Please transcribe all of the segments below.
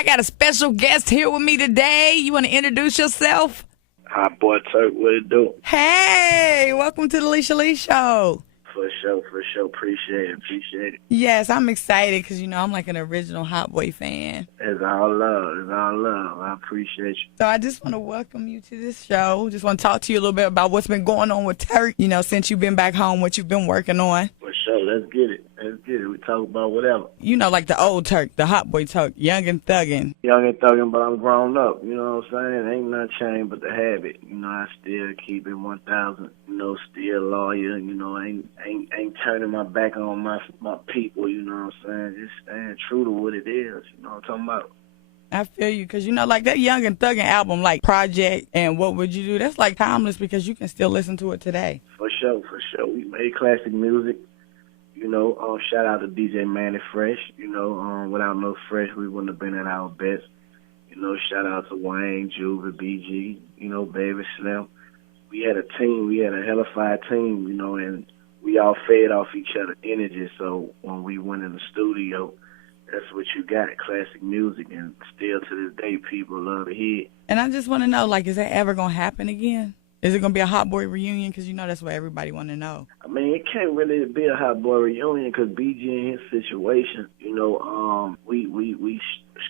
I got a special guest here with me today. You want to introduce yourself? Hi, boy Turk, what it do? Hey, welcome to the Leeshialee show. For sure. Appreciate it. Yes, I'm excited because, I'm like an original Hot Boy fan. It's all love. I appreciate you. So I just want to welcome you to this show. Just want to talk to you a little bit about what's been going on with Turk, since you've been back home, what you've been working on. For sure, let's get it. We talk about whatever. Like the old Turk, the Hot Boy Turk, young and thuggin'. Young and thuggin', but I'm grown up, you know what I'm saying? Ain't nothing changed but the habit. I still keep it 1,000, still loyal, ain't turning my back on my people, you know what I'm saying? Just staying true to what it is, you know what I'm talking about? I feel you, because, like that Young and Thuggin' album, like Project and What Would You Do, that's like timeless because you can still listen to it today. For sure. We made classic music. Shout out to DJ Manny Fresh. Without no Fresh, we wouldn't have been at our best. Shout out to Wayne, Juve, BG, Baby Slim. We had a team. We had a hellified team, and we all fed off each other's energy. So when we went in the studio, that's what you got, classic music, and still to this day, people love to hear it. And I just want to know, is that ever going to happen again? Is it going to be a Hot Boy reunion? Because, that's what everybody want to know. I mean, it can't really be a Hot Boy reunion because BG in his situation, we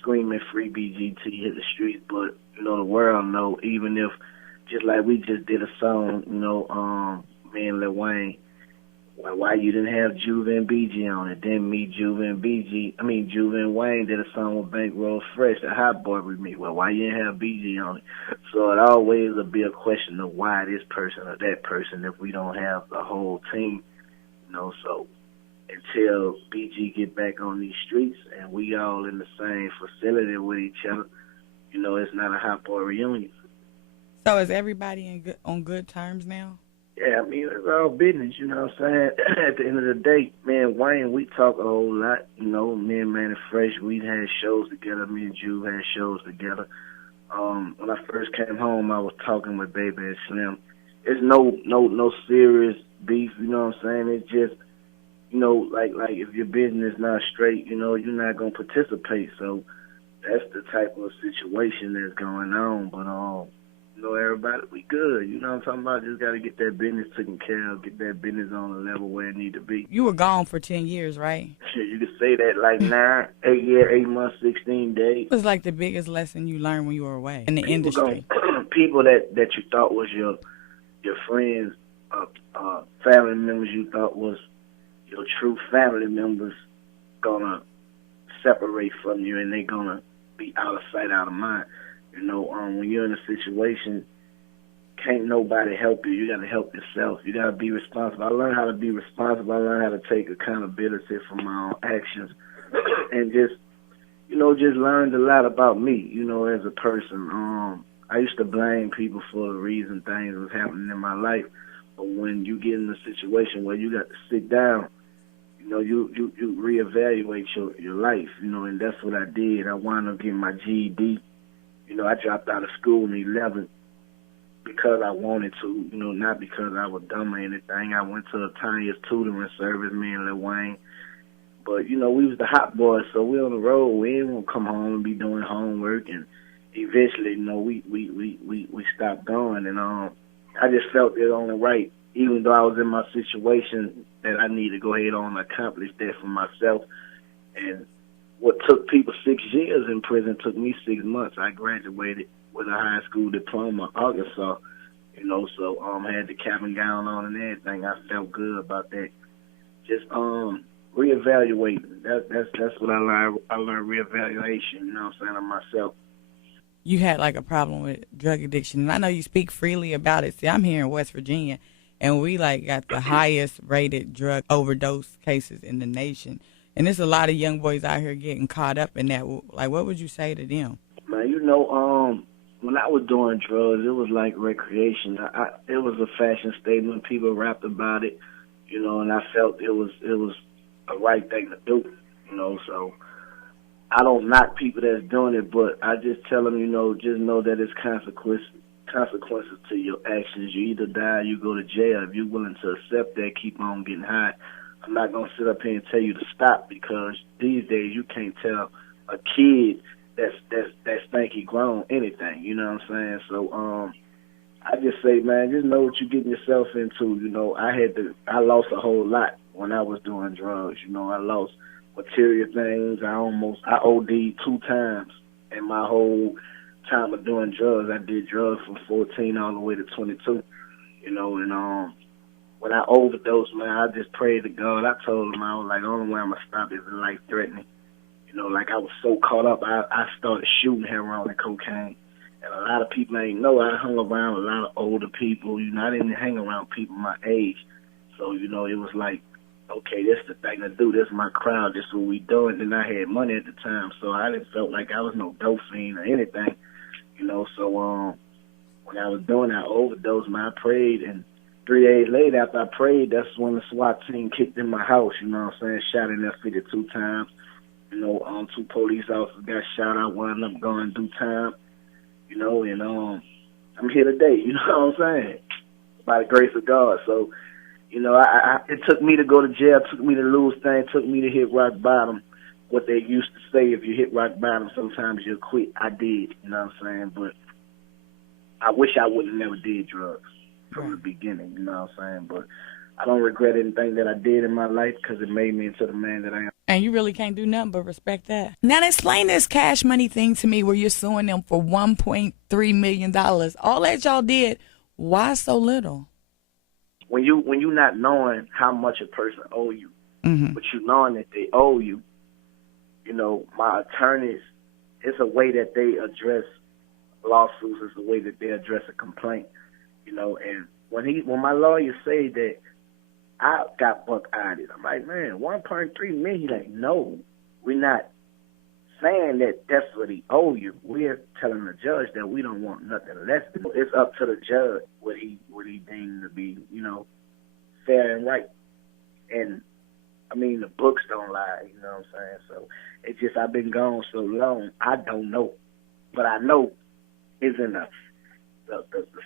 screaming free BGT, hit the streets, but, the world know, even if, just like we just did a song, me and Lil Wayne, why you didn't have Juve and BG on it? Then me, Juve and Wayne did a song with Bankroll Fresh, the Hot Boy remix. Well, why you didn't have BG on it? So it always will be a question of why this person or that person if we don't have the whole team, So until BG get back on these streets and we all in the same facility with each other, it's not a Hot Boy reunion. So is everybody on good terms now? Yeah, I mean, it's all business, you know what I'm saying? At the end of the day, me and Wayne, we talk a whole lot, me and Manny Fresh, we had shows together, me and Juve had shows together. When I first came home, I was talking with Baby and Slim. It's no serious beef, you know what I'm saying? It's just, like if your business not straight, you're not going to participate. So that's the type of situation that's going on. But, everybody, we good. You know what I'm talking about? Just got to get that business taken care of, get that business on the level where it need to be. You were gone for 10 years, right? You could say that like 8 months, 16 days. What was like the biggest lesson you learned when you were away in the industry? People that you thought was your friends, family members you thought was your true family members gonna separate from you and they gonna be out of sight, out of mind. When you're in a situation, can't nobody help you. You got to help yourself. You got to be responsible. I learned how to be responsible. I learned how to take accountability for my own actions and just learned a lot about me, as a person. I used to blame people for the reason things was happening in my life. But when you get in a situation where you got to sit down, you reevaluate your life, and that's what I did. I wound up getting my GED. I dropped out of school in 11 because I wanted to, not because I was dumb or anything. I went to a Tanya's tutoring service, me and Lil Wayne. But, we was the hot boys, so we on the road. We ain't gonna come home and be doing homework. And eventually, we stopped going. And I just felt it only right, even though I was in my situation, that I need to go ahead on and accomplish that for myself. And what took people 6 years in prison took me 6 months. I graduated with a high school diploma in Arkansas, so had the cap and gown on and everything. I felt good about that. Just reevaluating. That's what I learned. I learned reevaluation, of myself. You had like a problem with drug addiction, and I know you speak freely about it. See, I'm here in West Virginia, and we got the highest rated drug overdose cases in the nation. And there's a lot of young boys out here getting caught up in that. Like, what would you say to them? Man, when I was doing drugs, it was like recreation. It was a fashion statement. People rapped about it, and I felt it was a right thing to do, So I don't knock people that's doing it, but I just tell them, just know that it's consequences to your actions. You either die or you go to jail. If you're willing to accept that, keep on getting high. I'm not going to sit up here and tell you to stop because these days you can't tell a kid that's stinky grown anything. You know what I'm saying? So I just say, man, just know what you're getting yourself into. You know, I lost a whole lot when I was doing drugs. You know, I lost material things. I OD'd 2 times in my whole time of doing drugs. I did drugs from 14 all the way to 22. You know, and when I overdosed, man, I just prayed to God. I told him, I was like, the only way I'm gonna stop is life threatening. You know, like I was so caught up, I started shooting heroin and cocaine. And a lot of people ain't know I hung around a lot of older people. You know, I didn't hang around people my age. So, you know, it was like, okay, this the thing to do. This is my crowd. This is what we doing. And I had money at the time, so I didn't felt like I was no dope fiend or anything. You know, so when I was doing that overdose, man, I prayed, and 3 days later after I prayed, that's when the SWAT team kicked in my house. You know what I'm saying? Shot in there 52 times. You know, 2 police officers got shot. I wound up going through time. You know, and I'm here today. You know what I'm saying? By the grace of God. So, you know, it took me to go to jail, took me to lose things, took me to hit rock bottom. What they used to say, if you hit rock bottom, sometimes you'll quit. I did, you know what I'm saying? But I wish I would have never did drugs from the beginning, you know what I'm saying? But I don't regret anything that I did in my life because it made me into the man that I am. And you really can't do nothing but respect that. Now, explain this Cash Money thing to me where you're suing them for $1.3 million. All that y'all did, why so little? When you not knowing how much a person owe you, but you knowing that they owe you, you know, my attorneys, it's a way that they address lawsuits, it's a way that they address a complaint, you know. And when my lawyer say that I got buck-eyed, I'm like, man, 1.3 million. He's like, no, we're not saying that that's what he owe you. We're telling the judge that we don't want nothing less. It's up to the judge what he deemed to be, you know, fair and right. And I mean, the books don't lie, you know what I'm saying? So it's just I've been gone so long, I don't know, but I know it's in the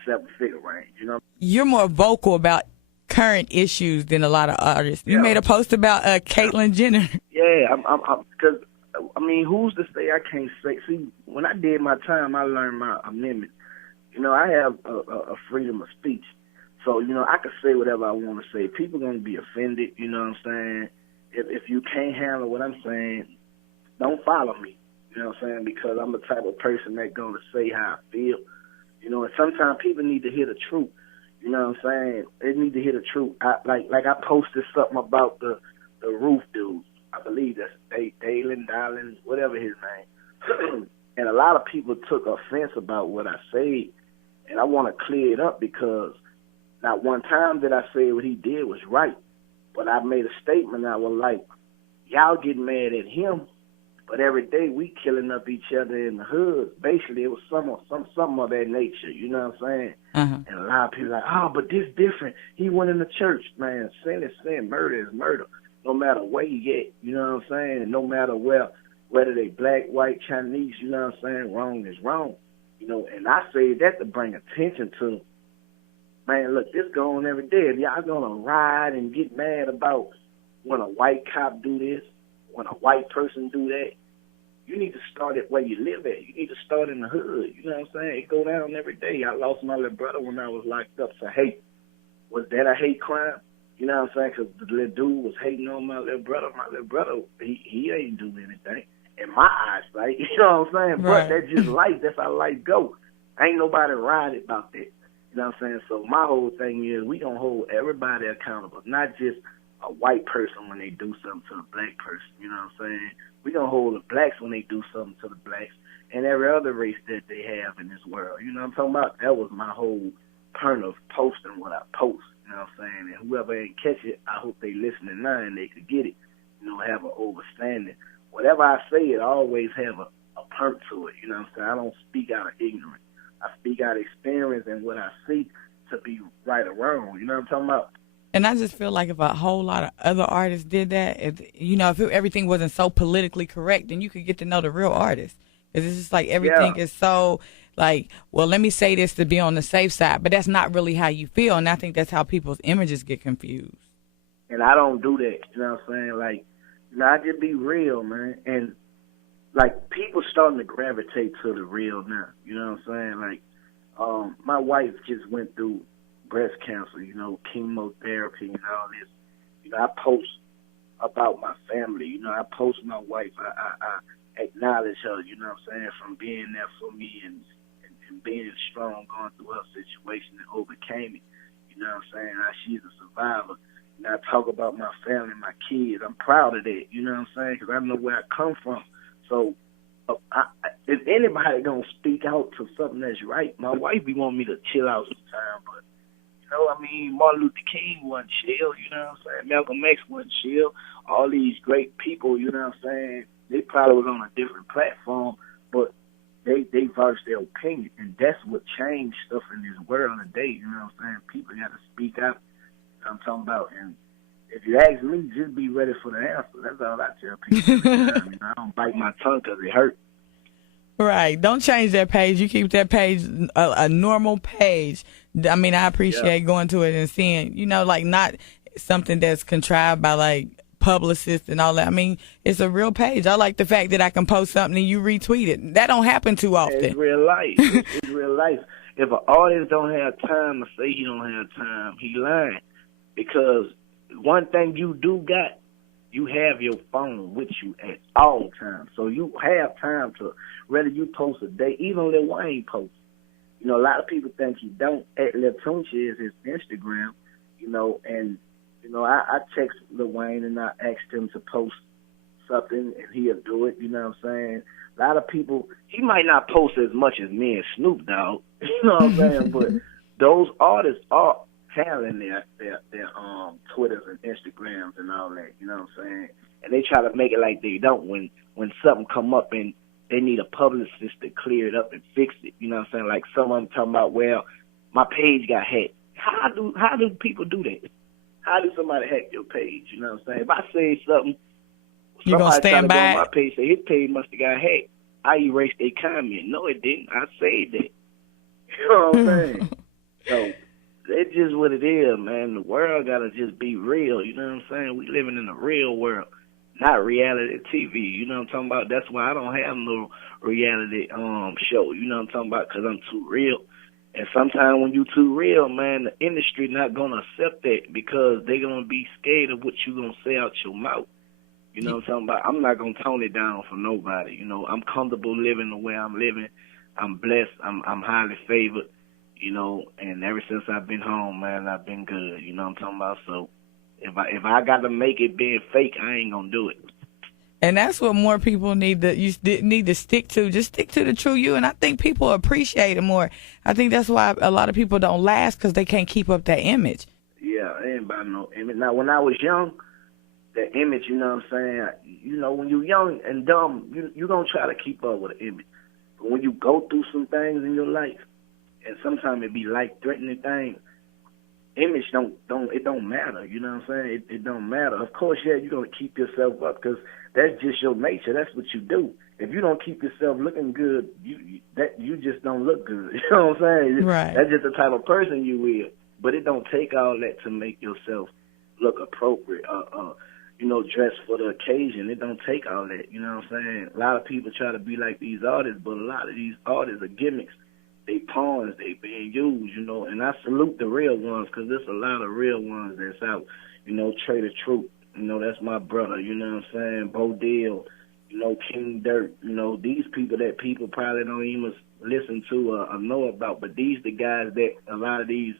7-figure range, you know. You're more vocal about current issues than a lot of artists. You made a post about Caitlyn Jenner. Yeah, I'm because I mean, who's to say I can't say? See, when I did my time, I learned my amendment. You know, I have a freedom of speech, so you know I can say whatever I want to say. People gonna be offended. You know what I'm saying? If you can't handle what I'm saying, don't follow me. You know what I'm saying? Because I'm the type of person that gonna say how I feel. You know, and sometimes people need to hear the truth. You know what I'm saying? They need to hear the truth. Like I posted something about the roof dude. I believe that's Dalen, whatever his name. And a lot of people took offense about what I said. And I want to clear it up because not one time did I say what he did was right. But I made a statement. I was like, y'all get mad at him, but every day we killing up each other in the hood. Basically, it was some of that nature. You know what I'm saying? And a lot of people are like, oh, but this different. He went in the church, man. Sin is sin. Murder is murder. No matter where you get, you know what I'm saying? No matter whether they black, white, Chinese, you know what I'm saying? Wrong is wrong. You know, and I say that to bring attention to, man, look, this going on every day. If y'all gonna ride and get mad about when a white cop do this, when a white person do that, you need to start it where you live at. You need to start in the hood. You know what I'm saying? It go down every day. I lost my little brother when I was locked up for hate. Was that a hate crime? You know what I'm saying? Because the little dude was hating on my little brother. My little brother, he ain't do anything. In my eyes, right? You know what I'm saying? Right. But that's just life. That's how life go. Ain't nobody riding about that. You know what I'm saying? So my whole thing is we gonna hold everybody accountable, not just a white person when they do something to a black person. You know what I'm saying? We gonna hold the blacks when they do something to the blacks and every other race that they have in this world. You know what I'm talking about? That was my whole point of posting what I post. You know what I'm saying? And whoever ain't catch it, I hope they listening now and they could get it. You know, have an overstanding. Whatever I say, it always have a perk to it. You know what I'm saying? I don't speak out of ignorance. I speak out of experience and what I see to be right or wrong. You know what I'm talking about? And I just feel like if a whole lot of other artists did that, if everything wasn't so politically correct, then you could get to know the real artist. Because it's just like everything is so like, well, let me say this to be on the safe side, but that's not really how you feel. And I think that's how people's images get confused. And I don't do that. You know what I'm saying? Like, I just be real, man. And like people starting to gravitate to the real now. You know what I'm saying? Like, my wife just went through breast cancer, chemotherapy and all this. I post about my family. I post my wife. I acknowledge her, what I'm saying, from being there for me and being strong going through her situation and overcame it. You know what I'm saying? She's a survivor. I talk about my family, my kids. I'm proud of that, you know what I'm saying, because I know where I come from. So if anybody going to speak out to something that's right, my wife be wanting me to chill out sometimes, but Martin Luther King wasn't chill, you know what I'm saying? Malcolm X wasn't chill. All these great people, you know what I'm saying? They probably was on a different platform, but they voiced their opinion, and that's what changed stuff in this world today, you know what I'm saying? People got to speak out, you know what I'm talking about, and if you ask me, just be ready for the answer. That's all I tell people. I don't bite my tongue because it hurts. Right. Don't change that page. You keep that page a normal page. I appreciate going to it and seeing, like not something that's contrived by like publicists and all that. It's a real page. I like the fact that I can post something and you retweet it. That don't happen too often. It's real life. It's real life. If an artist don't have time to say he don't have time, he lying. Because one thing you do got, you have your phone with you at all times. So you have time to, whether you post a day, even Lil Wayne posts. A lot of people think he don't. At Lil Tunchi is his Instagram, and, I text Lil Wayne and I asked him to post something and he'll do it, you know what I'm saying? A lot of people, he might not post as much as me and Snoop Dogg, you know what I'm saying? But those artists are having their Twitters and Instagrams and all that, you know what I'm saying? And they try to make it like they don't when something come up and they need a publicist to clear it up and fix it, you know what I'm saying? Like someone talking about, well, my page got hacked. How do people do that? How do somebody hack your page, you know what I'm saying? If I say something, you gonna stand by on my page, say his page must have got hacked, I erased their comment. No, it didn't. I saved it. You know what I'm saying? So it's just what it is, man. The world gotta just be real. You know what I'm saying? We living in a real world, not reality TV. You know what I'm talking about? That's why I don't have no reality show. You know what I'm talking about? Because I'm too real. And sometimes when you too real, man, the industry not gonna accept that because they gonna be scared of what you gonna say out your mouth. You know what I'm talking about? I'm not gonna tone it down for nobody. I'm comfortable living the way I'm living. I'm blessed. I'm highly favored. And ever since I've been home, man, I've been good. You know what I'm talking about? So if I got to make it being fake, I ain't gonna do it. And that's what more people need to stick to. Just stick to the true you. And I think people appreciate it more. I think that's why a lot of people don't last because they can't keep up that image. Yeah, I ain't about no image. Now, when I was young, that image, you know what I'm saying? When you're young and dumb, you're going to try to keep up with the image. But when you go through some things in your life, and sometimes it be life-threatening things, image don't matter, you know what I'm saying? It don't matter. Of course, yeah, you're going to keep yourself up because that's just your nature. That's what you do. If you don't keep yourself looking good, you just don't look good. You know what I'm saying? Right. That's just the type of person you is. But it don't take all that to make yourself look appropriate, dress for the occasion. It don't take all that, you know what I'm saying? A lot of people try to be like these artists, but a lot of these artists are gimmicks. They pawns, they being used, and I salute the real ones because there's a lot of real ones that's out, Trader Troop, that's my brother, you know what I'm saying, Bo Dill, King Dirt, these people that people probably don't even listen to or know about, but these the guys that a lot of these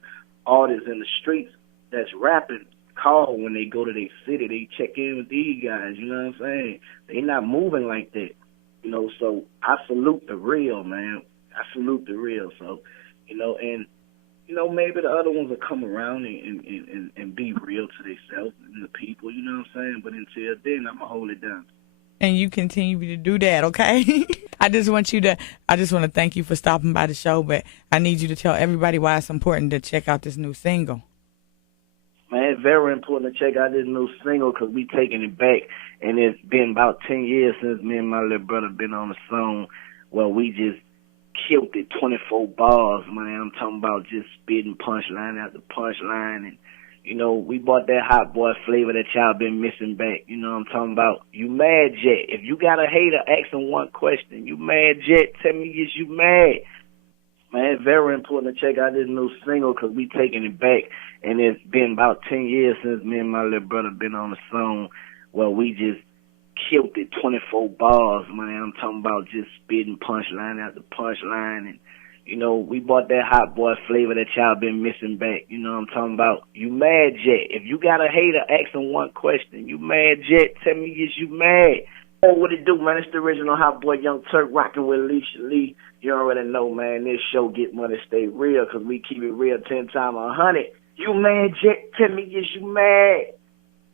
artists in the streets that's rapping call when they go to their city, they check in with these guys, you know what I'm saying, they not moving like that, so I salute the real, man. I salute the real, so, and, maybe the other ones will come around and be real to themselves and the people, you know what I'm saying? But until then, I'm going to hold it down. And you continue to do that, okay? I just want to thank you for stopping by the show, but I need you to tell everybody why it's important to check out this new single. Man, it's very important to check out this new single because we taking it back, and it's been about 10 years since me and my little brother been on the song where we just killed it, 24 bars, man. I'm talking about just spitting punchline after punchline and, You know, we bought that hot boy flavor that y'all been missing back. You know what I'm talking about? You mad yet? If you got a hater, ask him one question. You mad yet? Tell me, is you mad? Man, it's very important to check out this new single because we taking it back. And it's been about 10 years since me and my little brother been on the song where we just killed it 24 bars, man. I'm talking about just spitting punchline after punchline. And, you know, we bought that hot boy flavor that y'all been missing back. You know what I'm talking about? You mad yet? If you got a hater, ask him one question. You mad yet? Tell me, is you mad? Oh, what it do, man? It's the original hot boy Young Turk rocking with Leeshialee. You already know, man. This show Get Money Stay Real because we keep it real 10 times 100. You mad yet? Tell me, is you mad?